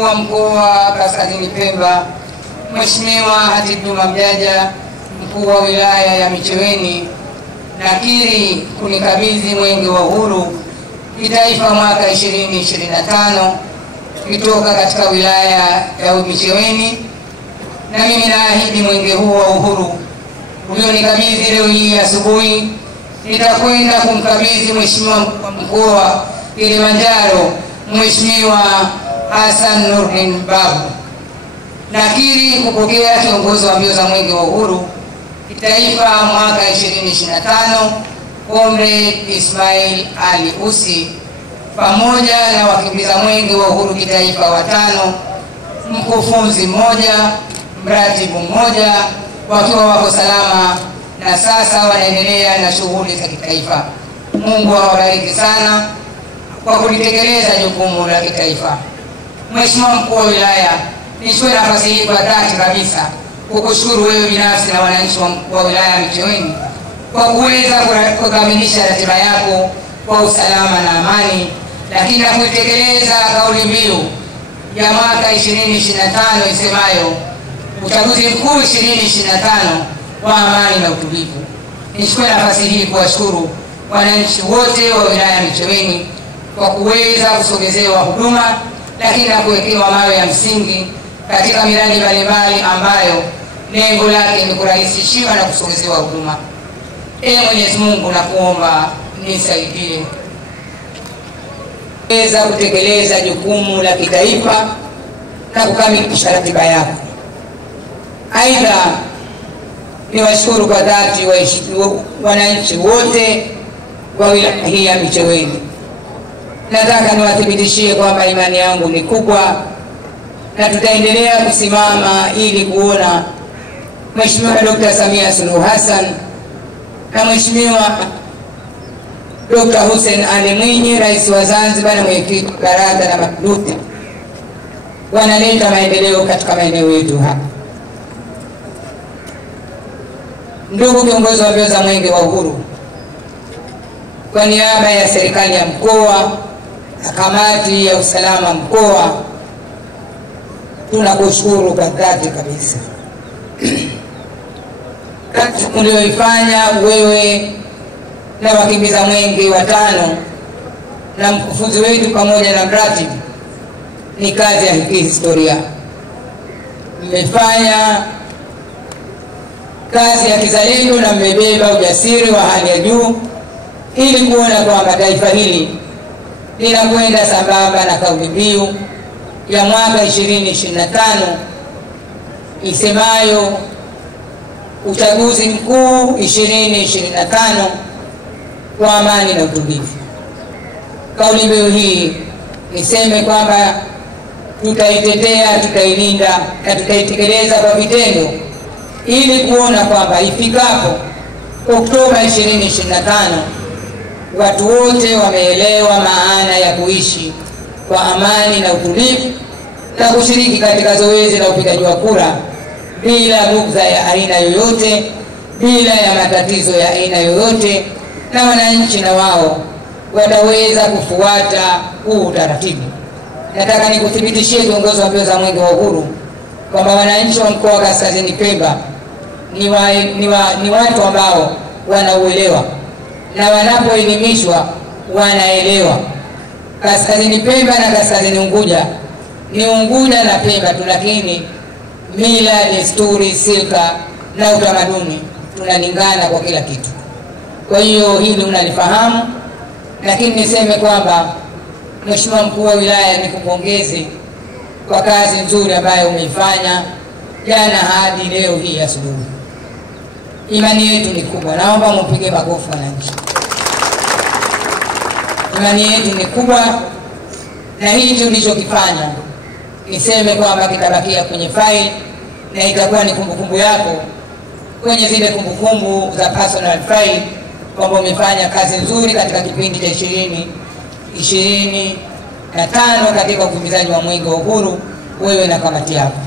Wa Mkoa Kaskazini Pemba, Mheshimiwa Hatib Juma Mjaja, mkuu wa wilaya ya Micheweni, nakiri kunikabidhi mwenge wa uhuru kitaifa mwaka 2025 kutoka katika wilaya ya Micheweni, na mimi naahidi mwenge huu wa uhuru ulionikabidhi leo hii asubuhi nitakwenda kumkabidhi Mheshimiwa mkuu wa Kilimanjaro, Mheshimiwa Hassan Nurdin Babu. Nakiri kupokea kiongozi wa mbio za mwenge wa uhuru kitaifa mwaka 2025 Comrade Ismail Ali Usi, pamoja na wakimbiza mwenge wa uhuru kitaifa watano, mkufunzi mmoja, mratibu mmoja, wakiwa wako salama na sasa wanaendelea na shughuli za kitaifa. Mungu awabariki sana kwa kulitekeleza jukumu la kitaifa. Mheshimiwa mkuu wa wilaya, nichukue nafasi hii kwa dhati kabisa kukushukuru wewe binafsi na wananchi wa wilaya ya Micheweni kwa kuweza kukamilisha ratiba yako kwa usalama na amani, lakini na kuitekeleza kauli mbiu ya mwaka 2025 isemayo uchaguzi mkuu 2025 wa amani na utulivu. Nichukue nafasi hii kuwashukuru wananchi wote wa wilaya ya Micheweni kwa kuweza kusogezewa huduma, lakini na kuwekewa mawe ya msingi katika miradi mbalimbali ambayo lengo lake ni kurahisishiwa na kusogezewa huduma. Mwenyezi Mungu nakuomba nisaidie kuweza kutekeleza jukumu la kitaifa na kukamilisha ratiba yako. Aidha, niwashukuru kwa dhati wananchi wote wa wilaya hii ya Micheweni. Nataka niwathibitishie kwamba imani yangu ni kubwa na tutaendelea kusimama ili kuona Mheshimiwa Dr. Samia Suluhu Hassan na Mheshimiwa Dr. Hussein Ali Mwinyi, Rais wa Zanzibar na mwenyekiti Baraza la Mapinduzi, wanaleta maendeleo katika maeneo yetu hapa. Ndugu kiongozi wa mbio za mwenge wa uhuru, kwa niaba ya serikali ya mkoa na kamati ya usalama mkoa, tunakushukuru kwa dhati kabisa. Kazi mlioifanya wewe na wakimbiza mwenge watano na mkufunzi wetu pamoja na mratibu ni kazi ya kihistoria. Mmefanya kazi ya kizalendo na mmebeba ujasiri wa hali ya juu ili kuona kwamba taifa hili linakwenda sambamba na kauli mbiu ya mwaka 2025 isemayo uchaguzi mkuu 2025 kwa amani na utulivu. Kauli mbiu hii niseme kwamba tutaitetea, tutailinda na tutaitekeleza kwa vitendo ili kuona kwamba ifikapo Oktoba 2025 watu wote wameelewa maana ya kuishi kwa amani na utulivu na kushiriki katika zoezi la upigaji wa kura bila bughudha ya aina yoyote, bila ya matatizo ya aina yoyote, na wananchi na wao wataweza kufuata huu utaratibu. Nataka nikuthibitishie kiongozi wa mbio za mwenge wa uhuru kwamba wananchi wa mkoa wa Kaskazini Pemba ni watu ambao wanauelewa na wanapoelimishwa wanaelewa. Kaskazini Pemba na Kaskazini Unguja ni Unguja na Pemba tu, lakini mila, desturi, silka na utamaduni tunalingana kwa kila kitu. Kwa hiyo hili unalifahamu, lakini niseme kwamba Mheshimiwa mkuu wa wilaya, nikupongeze kwa kazi nzuri ambayo umeifanya jana hadi leo hii asubuhi. Imani yetu ni kubwa, naomba mpige makofi wananchi. Imani yetu ni kubwa na hiki ulichokifanya niseme kwamba kitabakia kwenye file na itakuwa ni kumbukumbu yako kwenye zile kumbukumbu za personal file kwamba umefanya kazi nzuri katika kipindi cha 2025 katika ukimbizaji wa mwenge wa uhuru, wewe na kamati yako.